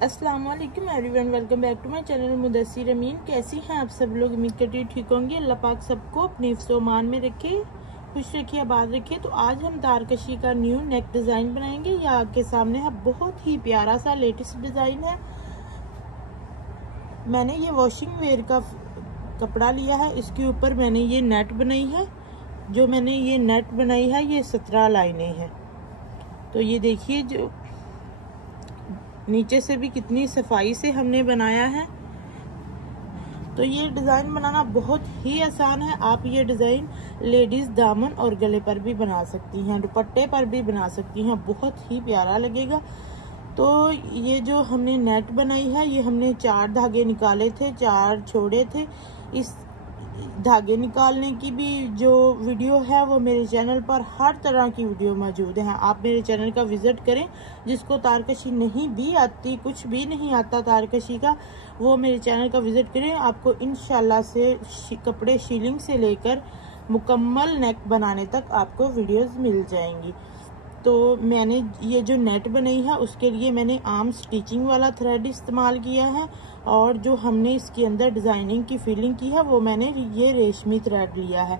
अस्सलाम वालेकुम everyone, welcome back to my channel Mudassir Amin. कैसी हैं आप सब लोग? उम्मीद करती हूँ ठीक होंगे। अल्लाह पाक सबको अपने हिफ्ज़-ओ-मान में रखे, खुश रखे, आबाद रखे। तो आज हम तारकशी का न्यू नेक डिज़ाइन बनाएंगे। यह आपके सामने है, बहुत ही प्यारा सा लेटेस्ट डिज़ाइन है। मैंने ये वॉशिंग वेयर का कपड़ा लिया है, इसके ऊपर मैंने ये नेट बनाई है। जो मैंने ये नेट बनाई है ये 17 लाइनें हैं। तो ये देखिए, जो नीचे से भी कितनी सफाई से हमने बनाया है। तो ये डिज़ाइन बनाना बहुत ही आसान है। आप ये डिज़ाइन लेडीज़ दामन और गले पर भी बना सकती हैं, दुपट्टे पर भी बना सकती हैं, बहुत ही प्यारा लगेगा। तो ये जो हमने नेट बनाई है, ये हमने 4 धागे निकाले थे, 4 छोड़े थे। इस धागे निकालने की भी जो वीडियो है वो मेरे चैनल पर हर तरह की वीडियो मौजूद है। आप मेरे चैनल का विजिट करें। जिसको तारकशी नहीं भी आती, कुछ भी नहीं आता तारकशी का, वो मेरे चैनल का विजिट करें। आपको इंशाल्लाह से कपड़े शीलिंग से लेकर मुकम्मल नेक बनाने तक आपको वीडियोस मिल जाएंगी। तो मैंने ये जो नेट बनाई है उसके लिए मैंने आर्म स्टिचिंग वाला थ्रेड इस्तेमाल किया है, और जो हमने इसके अंदर डिज़ाइनिंग की फीलिंग की है वो मैंने ये रेशमी थ्रेड लिया है।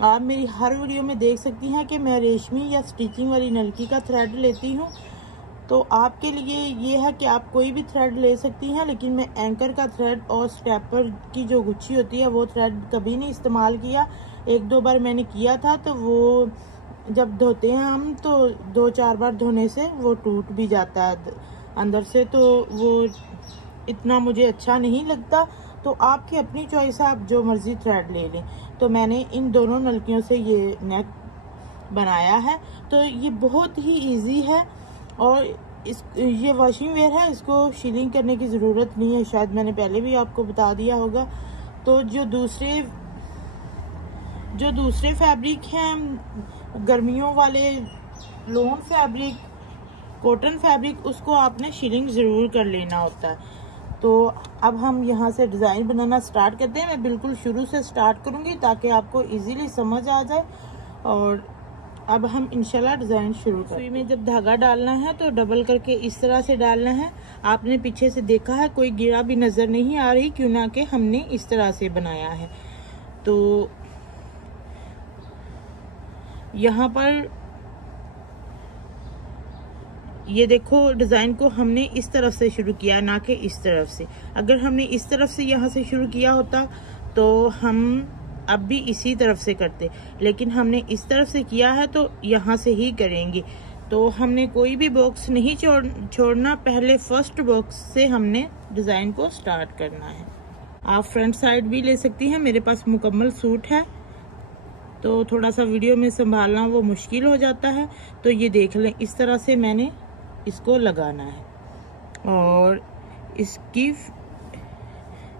आप मेरी हर वीडियो में देख सकती हैं कि मैं रेशमी या स्टिचिंग वाली नलकी का थ्रेड लेती हूँ। तो आपके लिए ये है कि आप कोई भी थ्रेड ले सकती हैं, लेकिन मैं एंकर का थ्रेड और स्टेपर की जो गुच्छी होती है वो थ्रेड कभी नहीं इस्तेमाल किया। 1-2 बार मैंने किया था, तो वो जब धोते हैं हम तो 2-4 बार धोने से वो टूट भी जाता है अंदर से, तो वो इतना मुझे अच्छा नहीं लगता। तो आपकी अपनी चॉइस है, आप जो मर्जी थ्रेड ले लें। तो मैंने इन दोनों नलकियों से ये नेक बनाया है। तो ये बहुत ही इजी है, और ये वॉशिंग वेयर है, इसको शीलिंग करने की ज़रूरत नहीं है। शायद मैंने पहले भी आपको बता दिया होगा। तो जो दूसरे फैब्रिक हैं, गर्मियों वाले लॉन फैब्रिक, कॉटन फैब्रिक, उसको आपने शीलिंग ज़रूर कर लेना होता है। तो अब हम यहाँ से डिज़ाइन बनाना स्टार्ट करते हैं। मैं बिल्कुल शुरू से स्टार्ट करूँगी ताकि आपको इजीली समझ आ जाए। और अब हम इंशाल्लाह डिज़ाइन शुरू करें। सुई में जब धागा डालना है तो डबल करके इस तरह से डालना है। आपने पीछे से देखा है, कोई गिरा भी नज़र नहीं आ रही, क्यों ना कि हमने इस तरह से बनाया है। तो यहाँ पर ये देखो, डिज़ाइन को हमने इस तरफ से शुरू किया, ना कि इस तरफ से। अगर हमने इस तरफ से यहाँ से शुरू किया होता तो हम अब भी इसी तरफ से करते, लेकिन हमने इस तरफ से किया है तो यहाँ से ही करेंगे। तो हमने कोई भी बॉक्स नहीं छोड़ना, पहले फर्स्ट बॉक्स से हमने डिज़ाइन को स्टार्ट करना है। आप फ्रंट साइड भी ले सकती हैं। मेरे पास मुकम्मल सूट है तो थोड़ा सा वीडियो में संभालना वो मुश्किल हो जाता है। तो ये देख लें, इस तरह से मैंने इसको लगाना है। और इसकी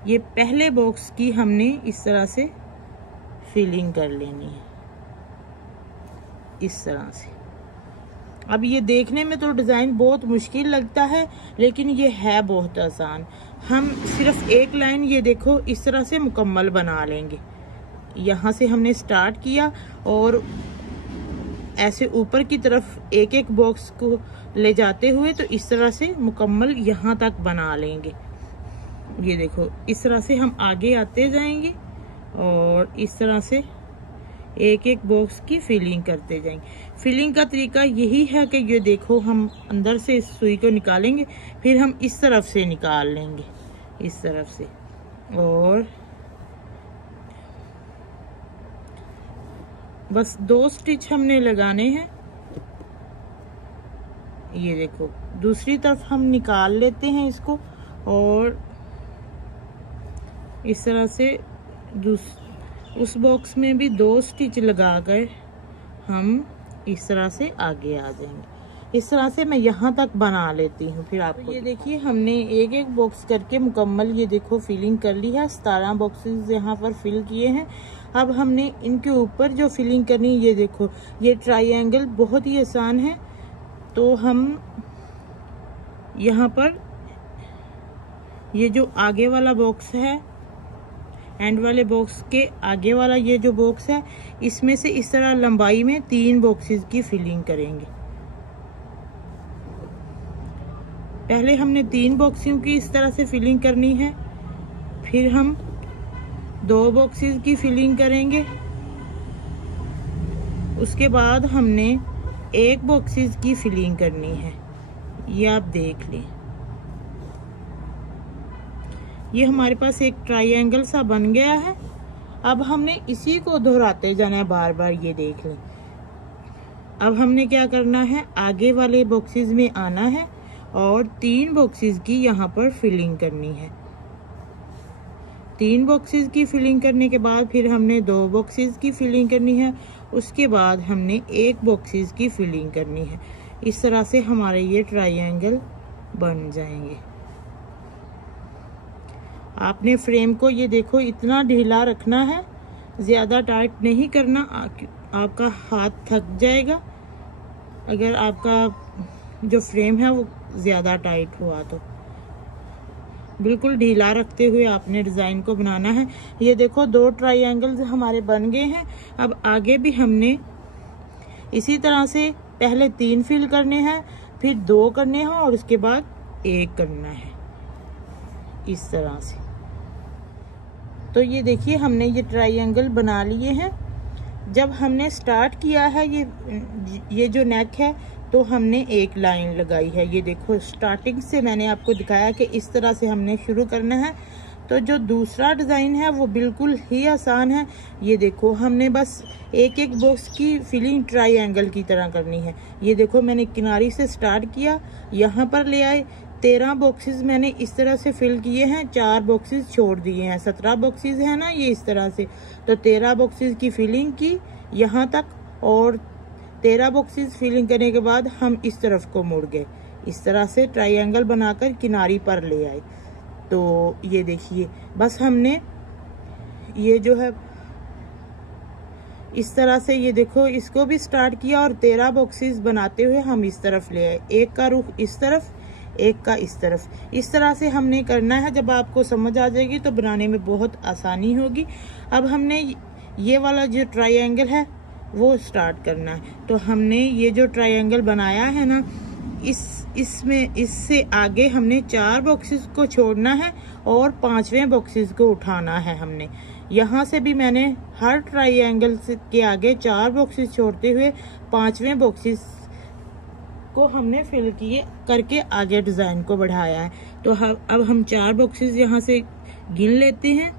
ये पहले बॉक्स की हमने इस तरह से फिलिंग कर लेनी है, इस तरह से। अब ये देखने में तो डिज़ाइन बहुत मुश्किल लगता है, लेकिन ये है बहुत आसान। हम सिर्फ एक लाइन, ये देखो, इस तरह से मुकम्मल बना लेंगे। यहाँ से हमने स्टार्ट किया और ऐसे ऊपर की तरफ एक एक बॉक्स को ले जाते हुए तो इस तरह से मुकम्मल यहाँ तक बना लेंगे। ये देखो, इस तरह से हम आगे आते जाएंगे और इस तरह से एक एक बॉक्स की फिलिंग करते जाएंगे। फिलिंग का तरीका यही है कि ये देखो, हम अंदर से इस सुई को निकालेंगे, फिर हम इस तरफ से निकाल लेंगे, इस तरफ से। और बस 2 स्टिच हमने लगाने हैं। ये देखो, दूसरी तरफ हम निकाल लेते हैं इसको, और इस तरह से उस बॉक्स में भी 2 स्टिच लगाकर हम इस तरह से आगे आ जाएंगे। इस तरह से मैं यहाँ तक बना लेती हूँ। फिर आपको ये देखिए, हमने एक एक बॉक्स करके मुकम्मल, ये देखो, फिलिंग कर ली है। 17 बॉक्सेस यहाँ पर फिल किए हैं। अब हमने इनके ऊपर जो फिलिंग करनी, ये देखो, ये ट्रायंगल बहुत ही आसान है। तो हम यहाँ पर ये जो आगे वाला बॉक्स है, एंड वाले बॉक्स के आगे वाला ये जो बॉक्स है, इसमें से इस तरह लंबाई में 3 बॉक्सेस की फिलिंग करेंगे। पहले हमने 3 बॉक्सियों की इस तरह से फिलिंग करनी है, फिर हम 2 बॉक्सेस की फिलिंग करेंगे, उसके बाद हमने 1 बॉक्सेस की फिलिंग करनी है। ये आप देख लें, ये हमारे पास एक ट्रायंगल सा बन गया है। अब हमने इसी को दोहराते जाना है बार बार। ये देख लें, अब हमने क्या करना है, आगे वाले बॉक्सेस में आना है और 3 बॉक्सेस की यहाँ पर फिलिंग करनी है। 3 बॉक्सेस की फिलिंग करने के बाद फिर हमने 2 बॉक्सेस की फिलिंग करनी है, उसके बाद हमने 1 बॉक्सेस की फिलिंग करनी है। इस तरह से हमारे ये ट्रायंगल बन जाएंगे। आपने फ्रेम को ये देखो इतना ढीला रखना है, ज़्यादा टाइट नहीं करना, आपका हाथ थक जाएगा अगर आपका जो फ्रेम है वो ज़्यादा टाइट हुआ तो। बिल्कुल ढीला रखते हुए आपने डिज़ाइन को बनाना है। ये देखो 2 ट्रायंगल्स हमारे बन गए हैं। अब आगे भी हमने इसी तरह से पहले 3 फिल करने हैं, फिर 2 करने हैं और उसके बाद 1 करना है, इस तरह से। तो ये देखिए हमने ये ट्रायंगल बना लिए हैं। जब हमने स्टार्ट किया है ये जो नेक है, तो हमने एक लाइन लगाई है। ये देखो स्टार्टिंग से मैंने आपको दिखाया कि इस तरह से हमने शुरू करना है। तो जो दूसरा डिज़ाइन है वो बिल्कुल ही आसान है। ये देखो हमने बस एक एक बॉक्स की फिलिंग ट्रायंगल की तरह करनी है। ये देखो मैंने किनारी से स्टार्ट किया, यहाँ पर ले आए, 13 बॉक्सेस मैंने इस तरह से फिल किए हैं, 4 बॉक्सेस छोड़ दिए हैं, 17 बॉक्सेस है ना ये इस तरह से। तो 13 बॉक्सेस की फिलिंग की यहाँ तक, और 13 बॉक्सेस फिलिंग करने के बाद हम इस तरफ को मुड़ गए, इस तरह से ट्रायंगल बनाकर किनारी पर ले आए। तो ये देखिए बस हमने ये जो है इस तरह से, ये देखो इसको भी स्टार्ट किया और 13 बॉक्सेस बनाते हुए हम इस तरफ ले आए। एक का रुख इस तरफ, एक का इस तरफ। इस तरह से हमने करना है। जब आपको समझ आ जाएगी तो बनाने में बहुत आसानी होगी। अब हमने ये वाला जो ट्रायंगल है वो स्टार्ट करना है। तो हमने ये जो ट्रायंगल बनाया है ना, इसमें इससे आगे हमने 4 बॉक्सेस को छोड़ना है और 5वें बॉक्सेस को उठाना है। हमने यहाँ से भी मैंने हर ट्रायंगल के आगे 4 बॉक्सेस छोड़ते हुए 5वें बॉक्सेस को हमने फिल किए करके आगे डिज़ाइन को बढ़ाया है। तो अब हम 4 बॉक्सेस यहाँ से गिन लेते हैं।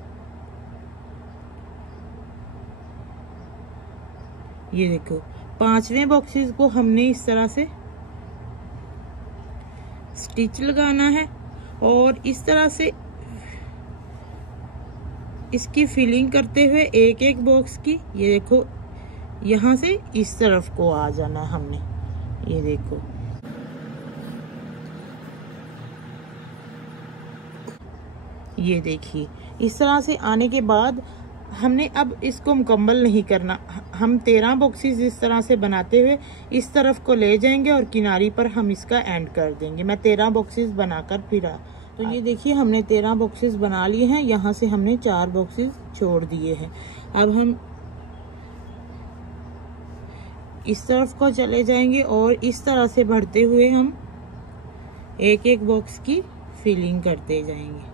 ये देखो 5वें बॉक्सेस को हमने इस तरह से स्टिच लगाना है और इस तरह से इसकी फिलिंग करते हुए एक एक बॉक्स की, ये देखो यहाँ से इस तरफ को आ जाना है हमने। ये देखो ये देखिए इस तरह से आने के बाद हमने अब इसको मुकम्मल नहीं करना। हम 13 बॉक्सेस इस तरह से बनाते हुए इस तरफ को ले जाएंगे और किनारी पर हम इसका एंड कर देंगे। मैं 13 बॉक्सेस बनाकर फिर तो ये देखिए हमने 13 बॉक्सेस बना लिए हैं। यहाँ से हमने 4 बॉक्सेस छोड़ दिए हैं। अब हम इस तरफ को चले जाएंगे और इस तरह से बढ़ते हुए हम एक एक बॉक्स की फिलिंग करते जाएंगे।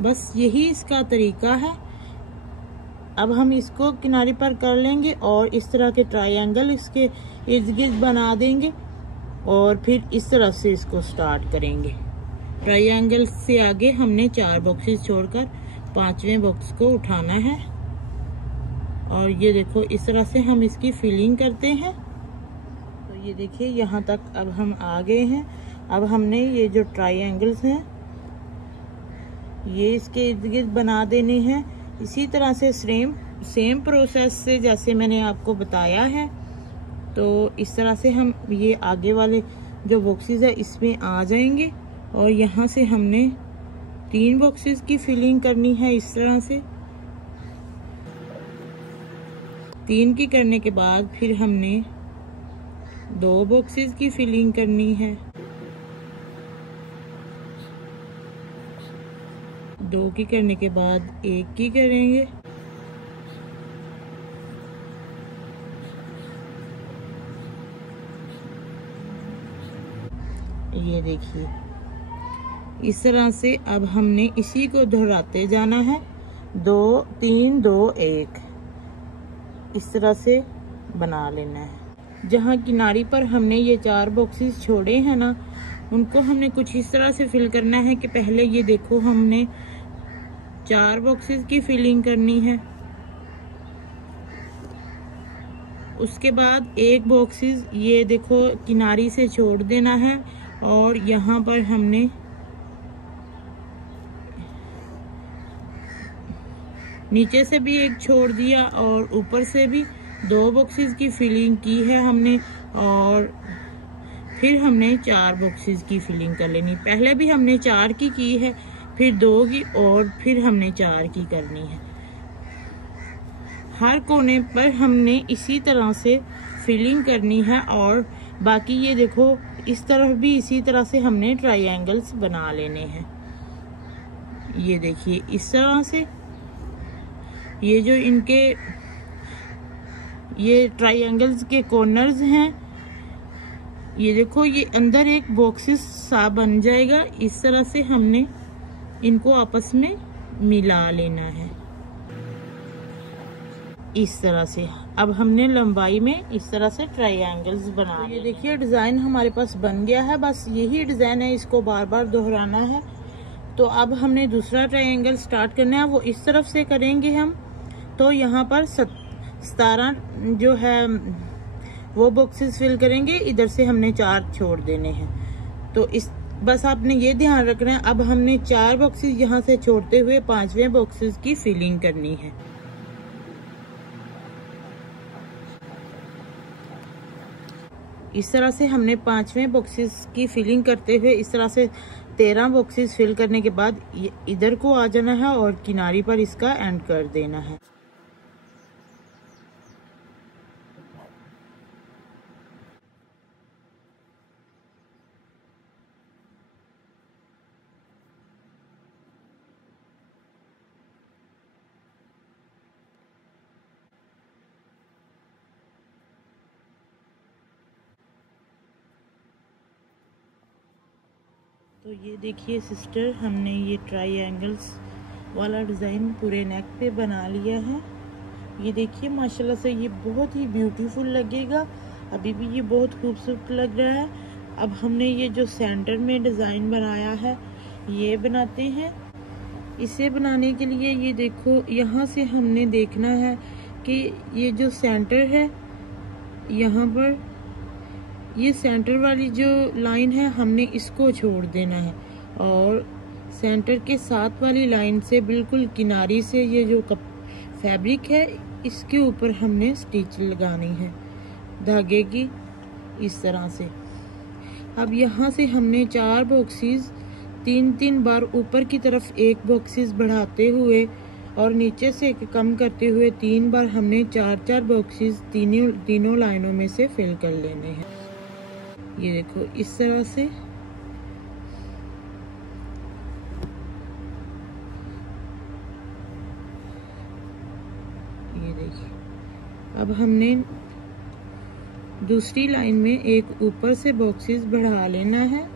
बस यही इसका तरीका है। अब हम इसको किनारे पर कर लेंगे और इस तरह के ट्रायंगल इसके इर्द गिर्द बना देंगे और फिर इस तरह से इसको स्टार्ट करेंगे। ट्रायंगल से आगे हमने 4 बॉक्सेस छोड़कर 5वें बॉक्स को उठाना है और ये देखो इस तरह से हम इसकी फिलिंग करते हैं। तो ये देखिए यहाँ तक अब हम आ गए हैं। अब हमने ये जो ट्रायंगल्स हैं ये इसके इर्द गिर्द बना देने हैं। इसी तरह से सेम प्रोसेस से जैसे मैंने आपको बताया है। तो इस तरह से हम ये आगे वाले जो बॉक्सेस है इसमें आ जाएंगे और यहाँ से हमने 3 बॉक्सेस की फिलिंग करनी है। इस तरह से 3 की करने के बाद फिर हमने 2 बॉक्सेस की फिलिंग करनी है। 2 की करने के बाद 1 की करेंगे। ये देखिए इस तरह से अब हमने इसी को दोहराते जाना है, 2 3 2 1 इस तरह से बना लेना है। जहाँ किनारी पर हमने ये 4 बॉक्सेस छोड़े हैं ना, उनको हमने कुछ इस तरह से फिल करना है कि पहले ये देखो हमने 4 बॉक्सेस की फिलिंग करनी है, उसके बाद एक बॉक्सेस ये देखो किनारी से छोड़ देना है और यहाँ पर हमने नीचे से भी एक छोड़ दिया और ऊपर से भी 2 बॉक्सेस की फिलिंग की है हमने, और फिर हमने 4 बॉक्सेस की फिलिंग कर लेनी। पहले भी हमने 4 की है, फिर 2 की और फिर हमने 4 की करनी है। हर कोने पर हमने इसी तरह से फिलिंग करनी है और बाकी ये देखो इस तरफ भी इसी तरह से हमने ट्रायंगल्स बना लेने हैं। ये देखिए इस तरह से ये जो इनके ये ट्रायंगल्स के कॉर्नर्स हैं, ये देखो ये अंदर एक बॉक्सेस सा बन जाएगा। इस तरह से हमने इनको आपस में मिला लेना है इस तरह से। अब हमने लंबाई में इस तरह से ट्रायंगल्स बना तो ये देखिए डिजाइन हमारे पास बन गया है। बस यही डिजाइन है, इसको बार बार दोहराना है। तो अब हमने दूसरा ट्रायंगल स्टार्ट करना है, वो इस तरफ से करेंगे हम। तो यहाँ पर 17 जो है वो बॉक्सेस फिल करेंगे, इधर से हमने 4 छोड़ देने हैं। तो इस बस आपने ये ध्यान रखना है। अब हमने 4 बॉक्सेस यहाँ से छोड़ते हुए 5वें बॉक्सेस की फिलिंग करनी है। इस तरह से हमने 5वें बॉक्सेस की फिलिंग करते हुए इस तरह से 13 बॉक्सेस फिल करने के बाद इधर को आ जाना है और किनारी पर इसका एंड कर देना है। तो ये देखिए सिस्टर, हमने ये ट्रायंगल्स वाला डिज़ाइन पूरे नेक पे बना लिया है। ये देखिए माशाल्लाह से ये बहुत ही ब्यूटीफुल लगेगा। अभी भी ये बहुत खूबसूरत लग रहा है। अब हमने ये जो सेंटर में डिज़ाइन बनाया है ये बनाते हैं। इसे बनाने के लिए ये देखो यहाँ से हमने देखना है कि ये जो सेंटर है, यहाँ पर ये सेंटर वाली जो लाइन है हमने इसको छोड़ देना है और सेंटर के साथ वाली लाइन से बिल्कुल किनारी से ये जो फैब्रिक है इसके ऊपर हमने स्टिच लगानी है धागे की इस तरह से। अब यहाँ से हमने 4 बॉक्सेस 3-3 बार ऊपर की तरफ एक बॉक्सेस बढ़ाते हुए और नीचे से कम करते हुए 3 बार हमने 4-4 बॉक्सेस तीनों लाइनों में से फिल कर लेने हैं। ये देखो इस तरह से। ये देखिए अब हमने दूसरी लाइन में एक ऊपर से बॉक्सेस बढ़ा लेना है।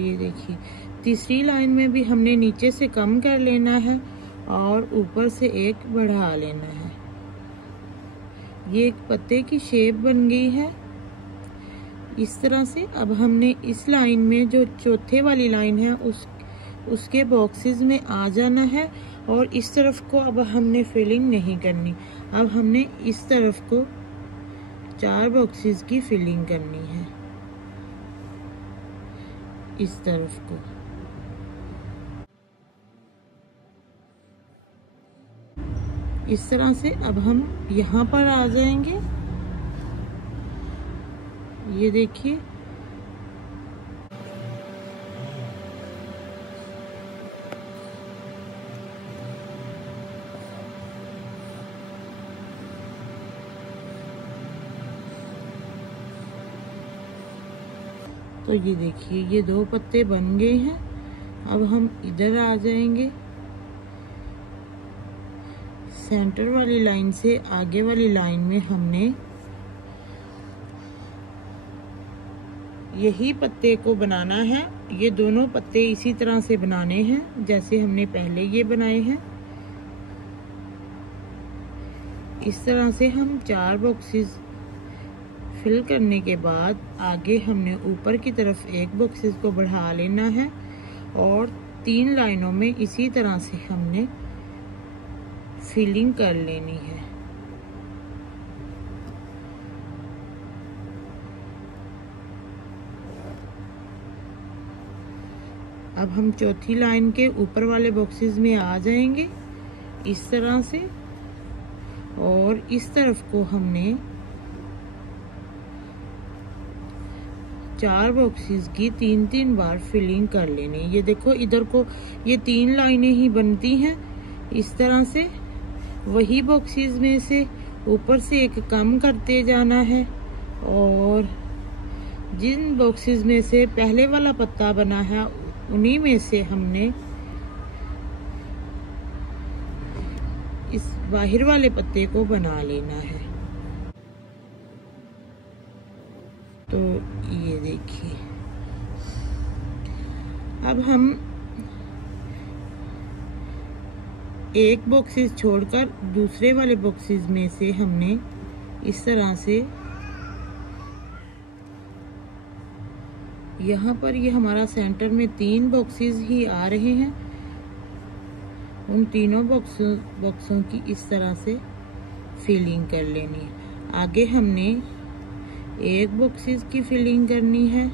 ये देखिए तीसरी लाइन में भी हमने नीचे से कम कर लेना है और ऊपर से एक बढ़ा लेना है। ये एक पत्ते की शेप बन गई है इस तरह से। अब हमने इस लाइन में जो चौथे वाली लाइन है उसके बॉक्सेस में आ जाना है और इस तरफ को अब हमने फिलिंग नहीं करनी। अब हमने इस तरफ को 4 बॉक्सेस की फिलिंग करनी है इस तरफ को। इस तरह से अब हम यहाँ पर आ जाएंगे। ये देखिए तो ये देखिए ये 2 पत्ते बन गए हैं। अब हम इधर आ जाएंगे। सेंटर वाली लाइन से आगे वाली लाइन में हमने यही पत्ते को बनाना है। ये दोनों पत्ते इसी तरह से बनाने हैं जैसे हमने पहले ये बनाए हैं। इस तरह से हम 4 बॉक्सेस फिल करने के बाद आगे हमने ऊपर की तरफ एक बॉक्सेस को बढ़ा लेना है और 3 लाइनों में इसी तरह से हमने फिलिंग कर लेनी है। अब हम चौथी लाइन के ऊपर वाले बॉक्सेस में आ जाएंगे इस तरह से, और इस तरफ को हमने 4 बॉक्सेस की 3-3 बार फिलिंग कर लेनी। ये देखो इधर को ये 3 लाइनें ही बनती हैं इस तरह से। वही बॉक्सेस में से ऊपर से एक कम करते जाना है और जिन बॉक्सेस में से पहले वाला पत्ता बना है उन्हीं में से हमने इस बाहर वाले पत्ते को बना लेना है। तो ये देखिए, अब हम एक बॉक्सेस छोड़कर दूसरे वाले बॉक्सेस में से हमने इस तरह से यहाँ पर ये हमारा सेंटर में 3 बॉक्सेस ही आ रहे हैं। उन तीनों बॉक्सों की इस तरह से फिलिंग कर लेनी है। आगे हमने एक बॉक्सेस की फिलिंग करनी है,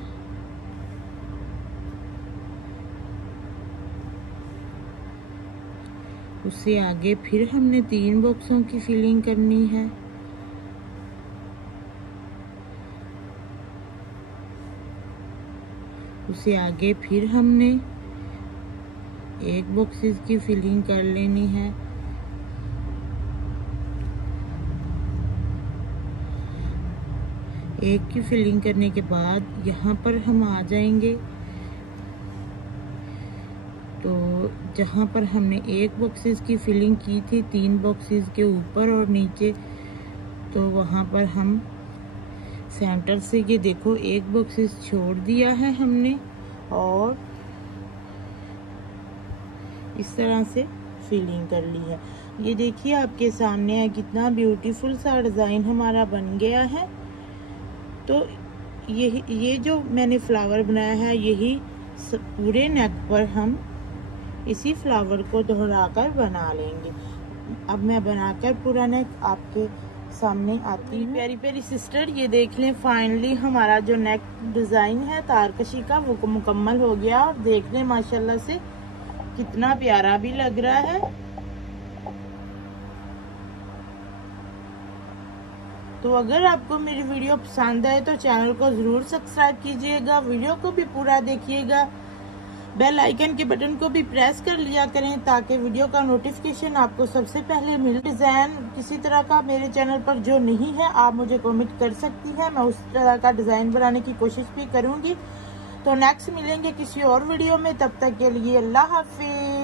उससे आगे फिर हमने 3 बॉक्सों की फिलिंग करनी है। उससे आगे फिर हमने एक बॉक्सेस की फिलिंग कर लेनी है। एक की फिलिंग करने के बाद यहाँ पर हम आ जाएंगे। तो जहाँ पर हमने एक बॉक्सेस की फिलिंग की थी 3 बॉक्सेस के ऊपर और नीचे, तो वहाँ पर हम सेंटर से ये देखो एक बॉक्सेस छोड़ दिया है हमने और इस तरह से फिलिंग कर ली है। ये देखिए आपके सामने है कितना ब्यूटीफुल सा डिज़ाइन हमारा बन गया है। तो ये जो मैंने फ्लावर बनाया है यही पूरे नेक पर हम इसी फ्लावर को दोहराकर बना लेंगे। अब मैं बनाकर पूरा नेक आपके सामने आती हूँ। प्यारी प्यारी सिस्टर, ये देख लें फाइनली हमारा जो नेक डिज़ाइन है तारकशी का वो मुकम्मल हो गया और देख लें माशाल्लाह से कितना प्यारा भी लग रहा है। तो अगर आपको मेरी वीडियो पसंद आए तो चैनल को ज़रूर सब्सक्राइब कीजिएगा, वीडियो को भी पूरा देखिएगा, बेल आइकन के बटन को भी प्रेस कर लिया करें ताकि वीडियो का नोटिफिकेशन आपको सबसे पहले मिले। डिज़ाइन किसी तरह का मेरे चैनल पर जो नहीं है आप मुझे कमेंट कर सकती हैं, मैं उस तरह का डिज़ाइन बनाने की कोशिश भी करूँगी। तो नेक्स्ट मिलेंगे किसी और वीडियो में, तब तक के लिए अल्लाह हाफिज।